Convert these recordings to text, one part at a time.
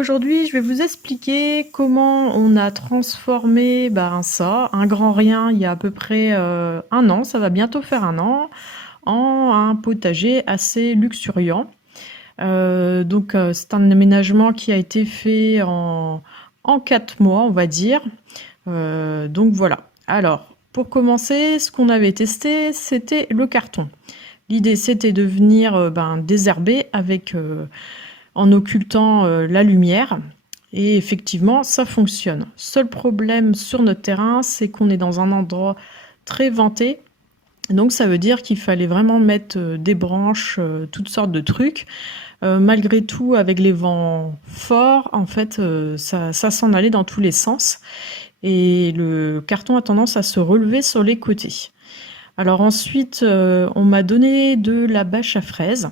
aujourd'hui, je vais vous expliquer comment on a transformé un grand rien il y a à peu près 1 an, ça va bientôt faire 1 an, en un potager assez luxuriant. C'est un aménagement qui a été fait en 4 mois, on va dire. Donc voilà. Alors, pour commencer, ce qu'on avait testé, c'était le carton. L'idée, c'était de venir désherber en occultant la lumière. Et effectivement, ça fonctionne. Seul problème sur notre terrain, c'est qu'on est dans un endroit très venté. Donc ça veut dire qu'il fallait vraiment mettre des branches, toutes sortes de trucs. Malgré tout, avec les vents forts, en fait, ça s'en allait dans tous les sens. Et le carton a tendance à se relever sur les côtés. Alors ensuite, on m'a donné de la bâche à fraises.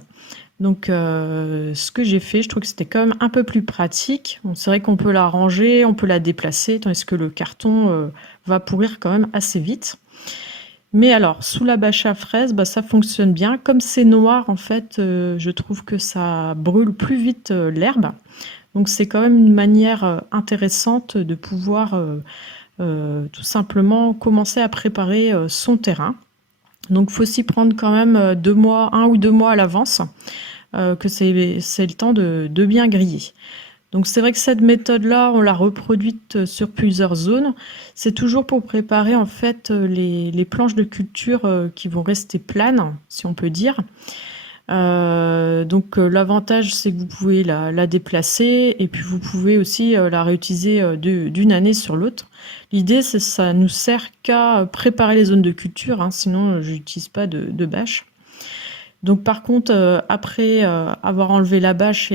Donc, ce que j'ai fait, je trouve que c'était quand même un peu plus pratique. Bon, c'est vrai qu'on peut la ranger, on peut la déplacer, tandis que le carton va pourrir quand même assez vite. Mais alors, sous la bâche à fraises, ça fonctionne bien. Comme c'est noir, en fait, je trouve que ça brûle plus vite l'herbe. Donc, c'est quand même une manière intéressante de pouvoir tout simplement commencer à préparer son terrain. Donc, il faut s'y prendre quand même 2 mois, 1 ou 2 mois à l'avance. Que c'est le temps de bien griller. Donc c'est vrai que cette méthode-là, on l'a reproduite sur plusieurs zones. C'est toujours pour préparer en fait les planches de culture qui vont rester planes, si on peut dire. L'avantage, c'est que vous pouvez la déplacer et puis vous pouvez aussi la réutiliser d'une année sur l'autre. L'idée, c'est que ça nous sert qu'à préparer les zones de culture, hein, sinon je n'utilise pas de bâche. Donc par contre, après avoir enlevé la bâche,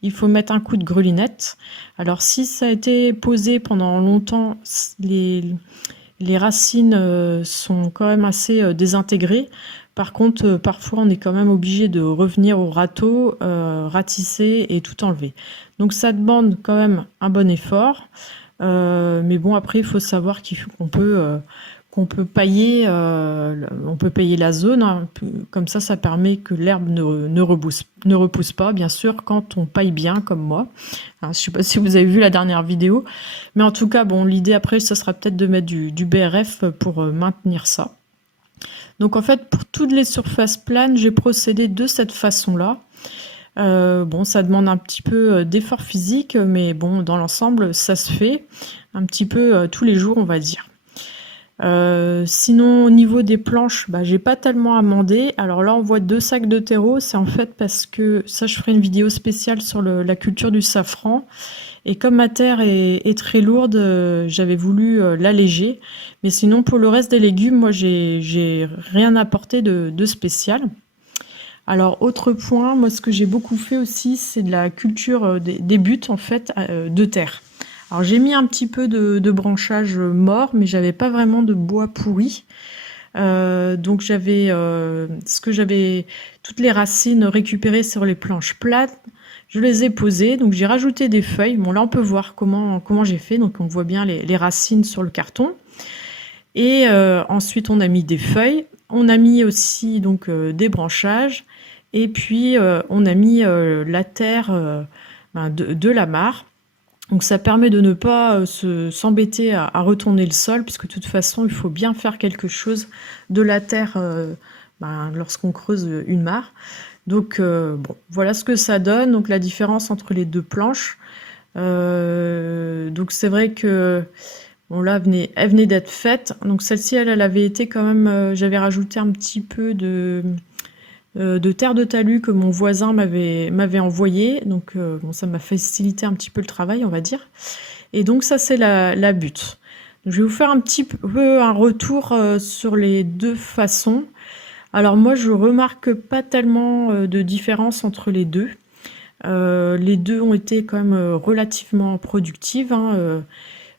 il faut mettre un coup de grelinette. Alors si ça a été posé pendant longtemps, les racines sont quand même assez désintégrées. Par contre, parfois on est quand même obligé de revenir au râteau, ratisser et tout enlever. Donc ça demande quand même un bon effort. Mais bon, après il faut savoir qu'on peut pailler la zone, hein. Comme ça permet que l'herbe ne repousse pas, bien sûr, quand on paille bien, comme moi. Alors, je ne sais pas si vous avez vu la dernière vidéo, mais en tout cas, bon, l'idée après, ça sera peut-être de mettre du BRF pour maintenir ça. Donc en fait, pour toutes les surfaces planes, j'ai procédé de cette façon-là. Bon, ça demande un petit peu d'effort physique, mais bon, dans l'ensemble, ça se fait un petit peu tous les jours, on va dire. Sinon, au niveau des planches, j'ai pas tellement amendé. Alors là, on voit 2 sacs de terreau. C'est en fait parce que ça, je ferai une vidéo spéciale sur la culture du safran. Et comme ma terre est très lourde, j'avais voulu l'alléger. Mais sinon, pour le reste des légumes, moi, j'ai rien apporté de spécial. Alors, autre point, moi, ce que j'ai beaucoup fait aussi, c'est de la culture des buttes, en fait, de terre. Alors j'ai mis un petit peu de branchage mort, mais j'avais pas vraiment de bois pourri. Donc j'avais toutes les racines récupérées sur les planches plates. Je les ai posées, donc j'ai rajouté des feuilles. Bon là on peut voir comment j'ai fait, donc on voit bien les racines sur le carton. Et ensuite on a mis des feuilles. On a mis aussi donc des branchages. Et puis on a mis la terre de la mare. Donc ça permet de ne pas s'embêter à retourner le sol, puisque de toute façon, il faut bien faire quelque chose de la terre lorsqu'on creuse une mare. Donc bon, voilà ce que ça donne, donc la différence entre les 2 planches. Donc c'est vrai que bon là, elle venait d'être faite. Donc celle-ci, elle avait été quand même, j'avais rajouté un petit peu de terre de talus que mon voisin m'avait envoyé. Donc bon, ça m'a facilité un petit peu le travail, on va dire. Et donc ça, c'est la butte. Donc, je vais vous faire un petit peu un retour sur les 2 façons. Alors moi, je remarque pas tellement de différence entre les 2. Les 2 ont été quand même relativement productives, hein,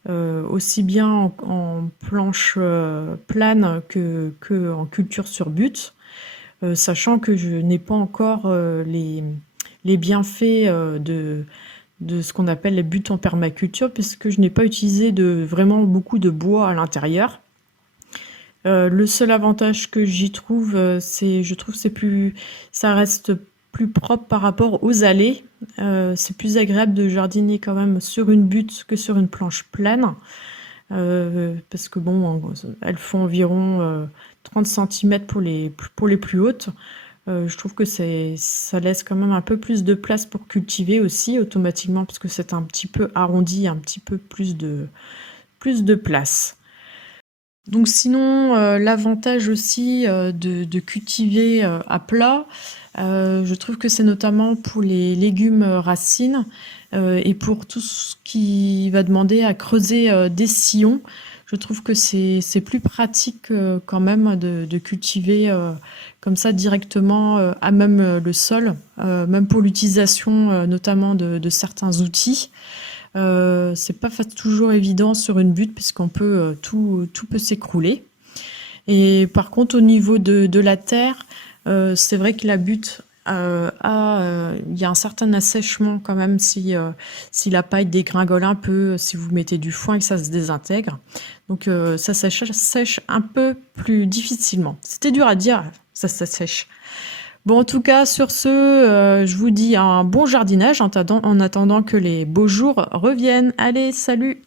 aussi bien en planche plane que en culture sur butte. Sachant que je n'ai pas encore les bienfaits de ce qu'on appelle les buttes en permaculture, puisque je n'ai pas utilisé vraiment beaucoup de bois à l'intérieur. Le seul avantage que j'y trouve, je trouve c'est ça reste plus propre par rapport aux allées. C'est plus agréable de jardiner quand même sur une butte que sur une planche plane. Parce que bon, elles font environ 30 cm pour les plus hautes. Je trouve que ça laisse quand même un peu plus de place pour cultiver aussi automatiquement, parce que c'est un petit peu arrondi, un petit peu plus de place. Donc sinon, l'avantage aussi de cultiver à plat, je trouve que c'est notamment pour les légumes racines et pour tout ce qui va demander à creuser des sillons. Je trouve que c'est plus pratique quand même de cultiver comme ça directement à même le sol, même pour l'utilisation notamment de certains outils. C'est pas toujours évident sur une butte puisqu'on peut tout peut s'écrouler. Et par contre, au niveau de la terre, c'est vrai que la butte il y a un certain assèchement quand même si la paille dégringole un peu, si vous mettez du foin et que ça se désintègre. Donc ça sèche un peu plus difficilement. C'était dur à dire, ça sèche. Bon, en tout cas, sur ce, je vous dis un bon jardinage en attendant que les beaux jours reviennent. Allez, salut!